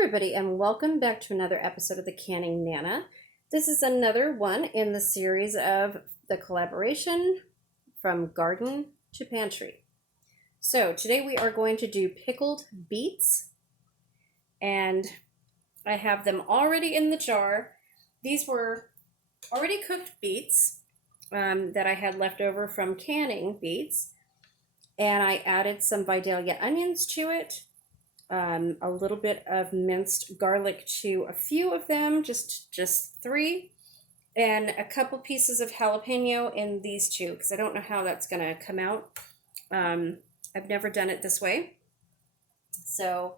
everybody, and welcome back to another episode of the Canning Nana. This is another one in the series of the collaboration from garden to pantry. So today we are going to do pickled beets, and I have them already in the jar. These were already cooked beets that I had left over from canning beets, and I added some Vidalia onions to it. A little bit of minced garlic to a few of them, just 3, and a couple pieces of jalapeno in these 2 because I don't know how that's going to come out. I've never done it this way, so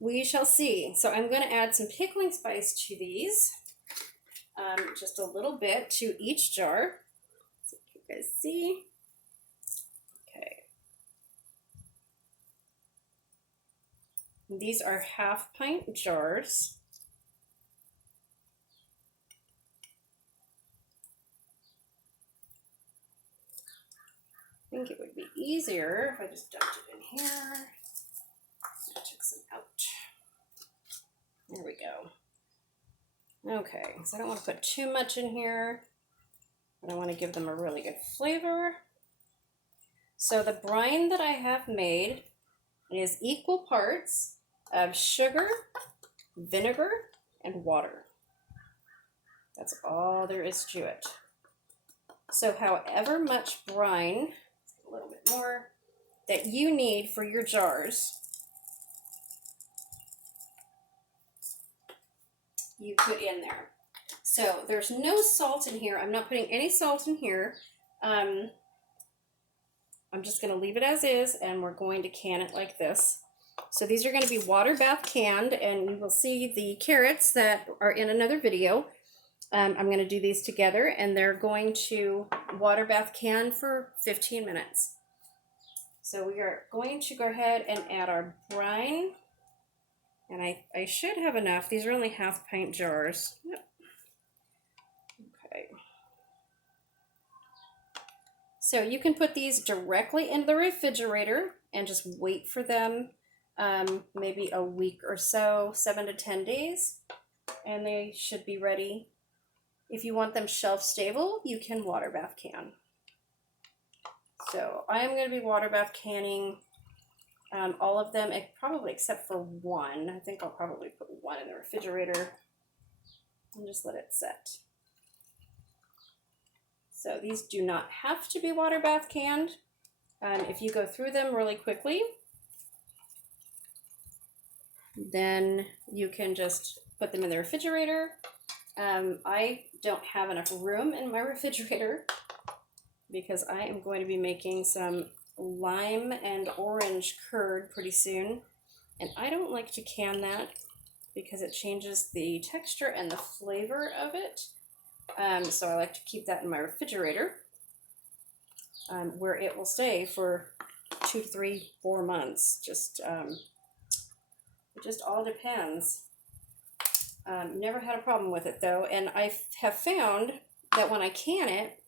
we shall see. So I'm going to add some pickling spice to these, just a little bit to each jar, so you guys see. These are half-pint jars. I think it would be easier if I just dumped it in here. I took some out. There we go. Okay, so I don't want to put too much in here, but I want to give them a really good flavor. So the brine that I have made is equal parts of sugar, vinegar, and water. That's all there is to it. So however much brine, a little bit more, that you need for your jars, you put in there. So there's no salt in here. I'm not putting any salt in here. I'm just going to leave it as is, and we're going to can it like this. So these are going to be water bath canned, and you will see the carrots that are in another video. I'm going to do these together, and they're going to water bath can for 15 minutes. So we are going to go ahead and add our brine, and I should have enough. These are only half-pint jars. Yep. Okay. So you can put these directly into the refrigerator and just wait for them maybe a week or so, 7 to 10 days, and they should be ready. If you want them shelf stable, you can water bath can. So I'm going to be water bath canning all of them, probably except for one. I think I'll probably put one in the refrigerator and just let it set. So these do not have to be water bath canned. If you go through them really quickly, then you can just put them in the refrigerator. I don't have enough room in my refrigerator because I am going to be making some lime and orange curd pretty soon. And I don't like to can that because it changes the texture and the flavor of it. So I like to keep that in my refrigerator where it will stay for 2 to 3, 4 months. It just all depends. Never had a problem with it though, and I have found that when I can it,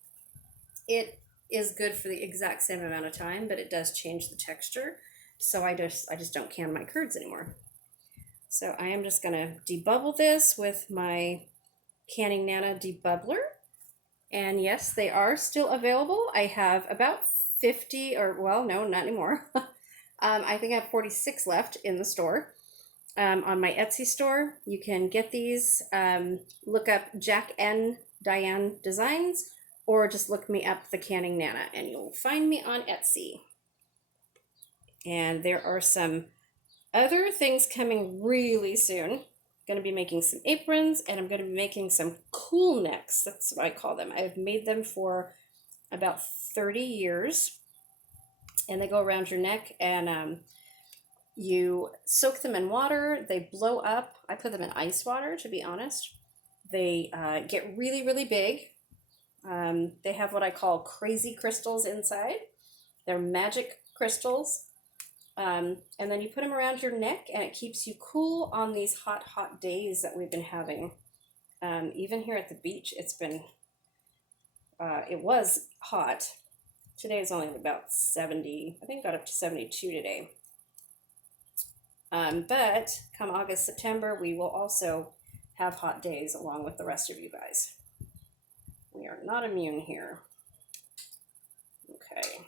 it is good for the exact same amount of time, but it does change the texture. So I just don't can my curds anymore. So I am just gonna debubble this with my Canning Nana debubbler. And yes, they are still available. I have about 50, or well, no, not anymore. I think I have 46 left in the store. On my Etsy store, you can get these. Look up Jack and Diane Designs, or just look me up the Canning Nana, and you'll find me on Etsy. And there are some other things coming really soon. I'm going to be making some aprons, and I'm going to be making some cool necks. That's what I call them. I've made them for about 30 years, and they go around your neck, and you soak them in water. They blow up. I put them in ice water, to be honest. They get really, really big. They have what I call crazy crystals inside. They're magic crystals. And then you put them around your neck, and it keeps you cool on these hot, hot days that we've been having. Even here at the beach, it's been, it was hot. Today is only about 70. I think got up to 72 today. But come August, September, we will also have hot days along with the rest of you guys. We are not immune here. Okay.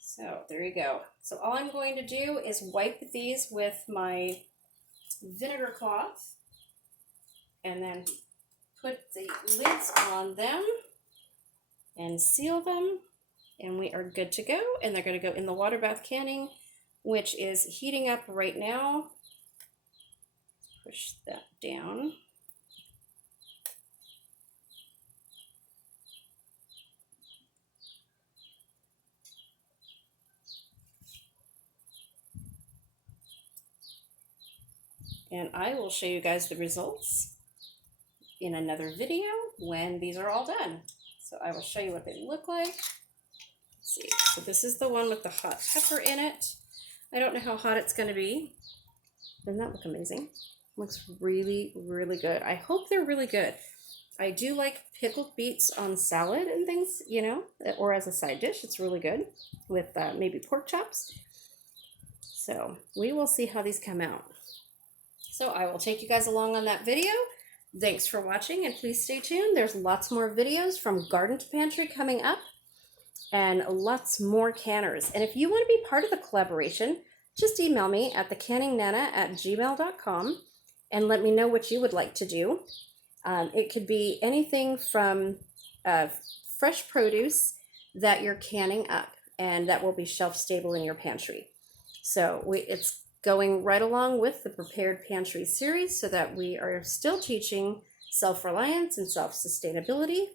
So there you go. So all I'm going to do is wipe these with my vinegar cloth and then put the lids on them and seal them, and we are good to go. And they're going to go in the water bath canning, which is heating up right now. Push that down. And I will show you guys the results in another video when these are all done. So I will show you what they look like. Let's see. So this is the one with the hot pepper in it. I don't know how hot it's going to be. Doesn't that look amazing? Looks really, really good. I hope they're really good. I do like pickled beets on salad and things, you know, or as a side dish. It's really good with maybe pork chops. So we will see how these come out. So I will take you guys along on that video. Thanks for watching, and please stay tuned. There's lots more videos from Garden to Pantry coming up and lots more canners. And if you want to be part of the collaboration, just email me at thecanningnana@gmail.com and let me know what you would like to do. It could be anything from fresh produce that you're canning up and that will be shelf stable in your pantry. So it's going right along with the Prepared Pantry series so that we are still teaching self-reliance and self-sustainability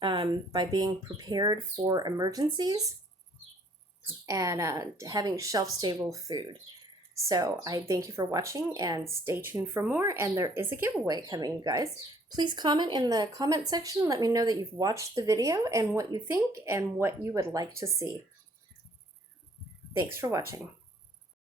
by being prepared for emergencies and having shelf-stable food. So I thank you for watching and stay tuned for more. And there is a giveaway coming, you guys. Please comment in the comment section. Let me know that you've watched the video and what you think and what you would like to see. Thanks for watching.